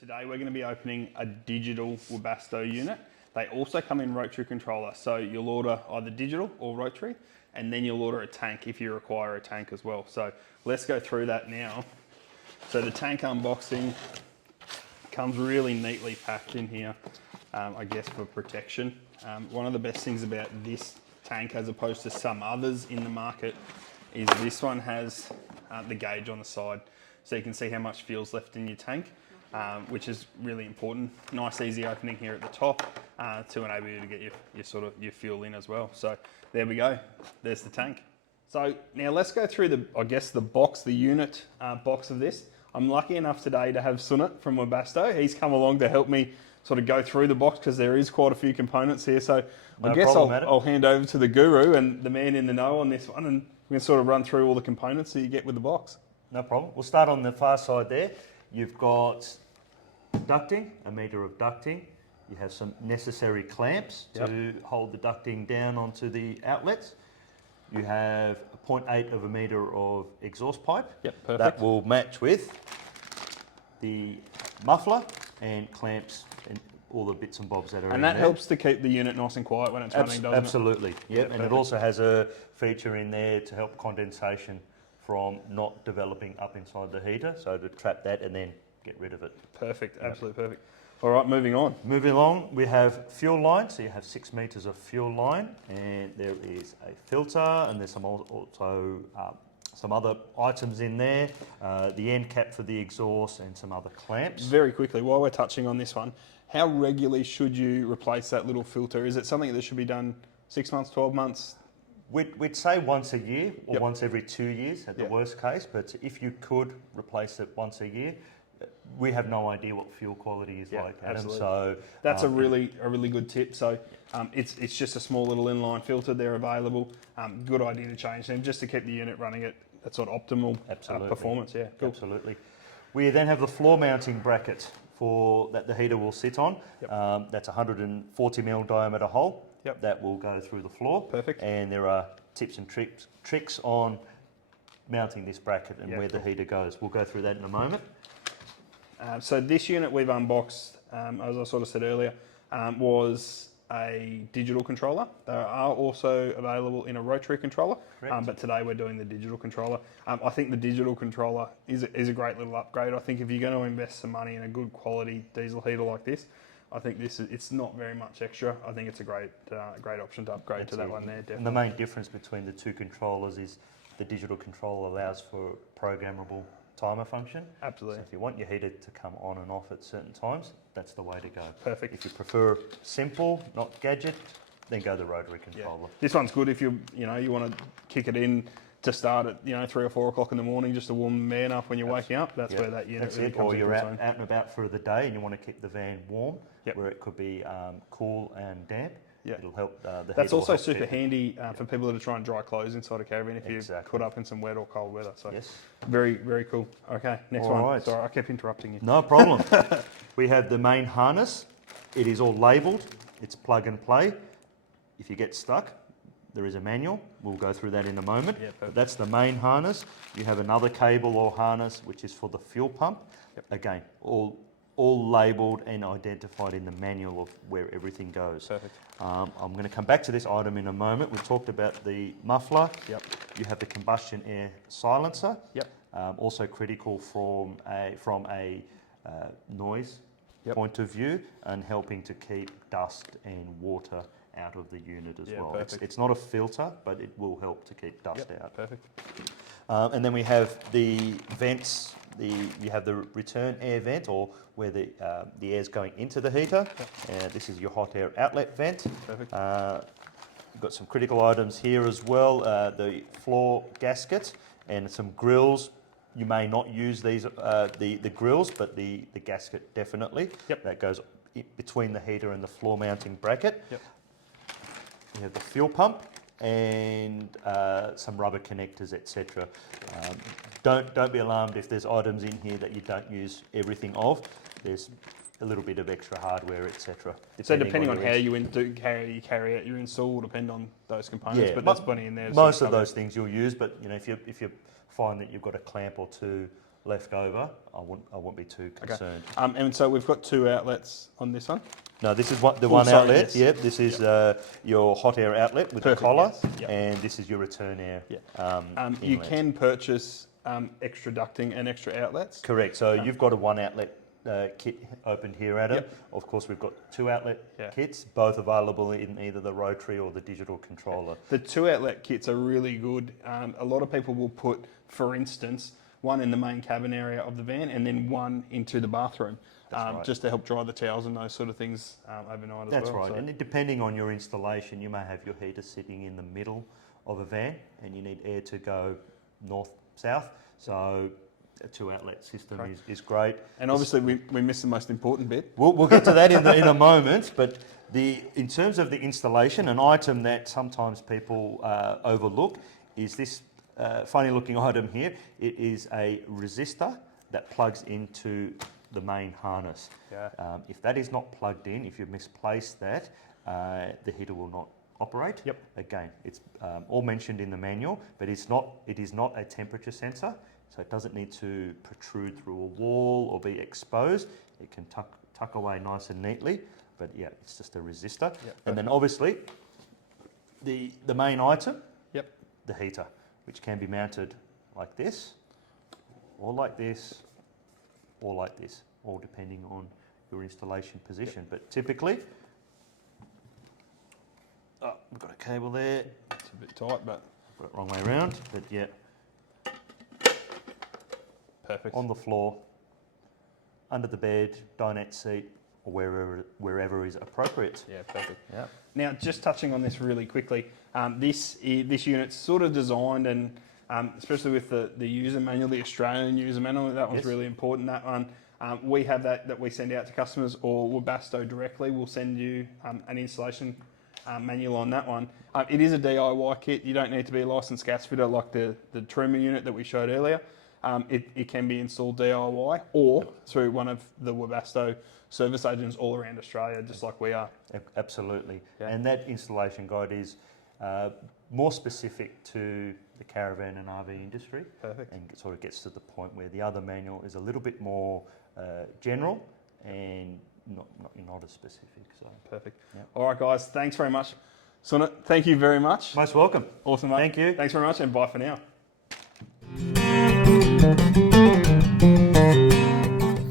Today we're going to be opening a digital Webasto unit. They also come in rotary controller, so you'll order either digital or rotary, and then you'll order a tank if you require a tank as well. So let's go through that now. So the tank unboxing comes really neatly packed in here, I guess for protection. One of the best things about this tank as opposed to some others in the market is this one has the gauge on the side, so you can see how much fuel's left in your tank. Which is really important. Nice easy opening here at the top to enable you to get your fuel in as well. So there we go, there's the tank. So now let's go through the unit box of this. I'm lucky enough today to have Sunit from Webasto. He's come along to help me sort of go through the box because there is quite a few components here. So I guess I'll hand over to the guru and the man in the know on this one, and we can sort of run through all the components that you get with the box. No problem. We'll start on the far side there. You've got ducting, a metre of ducting. You have some necessary clamps to hold the ducting down onto the outlets. You have a 0.8 of a metre of exhaust pipe. Yep, perfect. That will match with the muffler and clamps and all the bits and bobs that are in there. And that helps to keep the unit nice and quiet when it's running, doesn't it? Absolutely, yep. And it also has a feature in there to help condensation from not developing up inside the heater, so to trap that and then get rid of it. Perfect, absolutely perfect. All right, moving on. Moving along, we have fuel line. So you have 6 metres of fuel line, and there is a filter, and there's also some other items in there, the end cap for the exhaust and some other clamps. Very quickly, while we're touching on this one, how regularly should you replace that little filter? Is it something that should be done 6 months, 12 months? We'd say once a year or once every 2 years at the worst case, but if you could replace it once a year, we have no idea what fuel quality is like, Adam. Absolutely. So that's a really good tip. So it's just a small little inline filter. They're available. Good idea to change them just to keep the unit running at sort of optimal performance. Yeah, cool. Absolutely. We then have the floor mounting bracket for that the heater will sit on. That's a 140mm diameter hole that will go through the floor. Perfect. And there are tips and tricks on mounting this bracket and where the heater goes. We'll go through that in a moment. So this unit we've unboxed, as I sort of said earlier, was a digital controller. They are also available in a rotary controller, but today we're doing the digital controller. I think the digital controller is a great little upgrade. I think if you're going to invest some money in a good quality diesel heater like this, I think it's not very much extra. I think it's a great option to upgrade to that one there. Definitely. And the main difference between the two controllers is the digital controller allows for programmable timer function. Absolutely. So if you want your heater to come on and off at certain times, that's the way to go. Perfect. If you prefer simple, not gadget, then go the rotary controller. Yeah. This one's good if you want to kick it in to start at 3 or 4 o'clock in the morning just to warm the man up when you're waking up. That's where that unit really comes in. Or you're out and about for the day and you want to keep the van warm, where it could be cool and damp. It'll help the heater. That's also super handy for people that are trying to dry clothes inside a caravan if you're caught up in some wet or cold weather. So very, very cool. Okay, next one. Right. Sorry, I kept interrupting you. No problem. We have the main harness. It is all labelled. It's plug and play. If you get stuck, there is a manual. We'll go through that in a moment. But that's the main harness. You have another cable or harness which is for the fuel pump. Again, all labelled and identified in the manual of where everything goes. Perfect. I'm going to come back to this item in a moment. We talked about the muffler. You have the combustion air silencer. Also critical from a noise point of view and helping to keep dust and water out of the unit as well. It's not a filter, but it will help to keep dust out. Perfect. And then we have the vents. You have the return air vent, or where the air's going into the heater. This is your hot air outlet vent. Perfect. You've got some critical items here as well. The floor gasket and some grills. You may not use these the grills, but the gasket definitely. That goes between the heater and the floor mounting bracket. You have the fuel pump and some rubber connectors, etc. Don't be alarmed if there's items in here that you don't use everything of. There's a little bit of extra hardware, etc. So depending on how you carry it, your install will depend on those components, but there's plenty in there. Most of those things you'll use, but if you find that you've got a clamp or two left over, I won't be too concerned. And so we've got 2 outlets on this one. No, this is the one sorry, outlet. yes. Yep, this is your hot air outlet with the collar, yes. Yep. and this is your return air. You inlet. can purchase extra ducting and extra outlets. Correct. So you've got a 1 outlet kit opened here, Adam. Yep. Of course, we've got 2 outlet Yeah. kits, both available in either the rotary or the digital controller. The 2 outlet kits are really good. A lot of people will put, for instance, one in the main cabin area of the van and then one into the bathroom, Right. just to help dry the towels and those sort of things overnight as well. That's right. So- And depending on your installation, you may have your heater sitting in the middle of a van and you need air to go north-south. So a 2 outlet system is great. And obviously we missed the most important bit. We'll get to that in a moment, but in terms of the installation, an item that sometimes people overlook is this funny looking item here. It is a resistor that plugs into the main harness. Yeah. If that is not plugged in, if you misplace that, the heater will not operate. Yep. Again, it's all mentioned in the manual, but it is not a temperature sensor, so it doesn't need to protrude through a wall or be exposed. It can tuck away nice and neatly, but yeah, it's just a resistor. Yep. And then obviously the main item, Yep. the heater, which can be mounted like this, or like this, or like this, all depending on your installation position. But typically, we've got a cable there, It's a bit tight, but got it wrong way around, but yeah, perfect. on the floor, under the bed, dinette seat, or wherever is appropriate. Yeah, perfect. Yeah. Now, just touching on this really quickly, this unit's sort of designed, and especially with the user manual, the Australian user manual, that one's Yes. really important. That one, we have that we send out to customers, or Webasto directly will send you an installation manual on that one. It is a DIY kit. You don't need to be a licensed gas fitter like the trimmer unit that we showed earlier. It can be installed DIY or through one of the Webasto service agents all around Australia, just like we are. Absolutely. Yeah. And that installation guide is more specific to the caravan and RV industry. Perfect. And it sort of gets to the point where the other manual is a little bit more general and not as specific. So Perfect. Yeah. All right, guys. Thanks very much. Sunit, thank you very much. most welcome. Awesome, mate. Thank you. Thanks very much, and bye for now.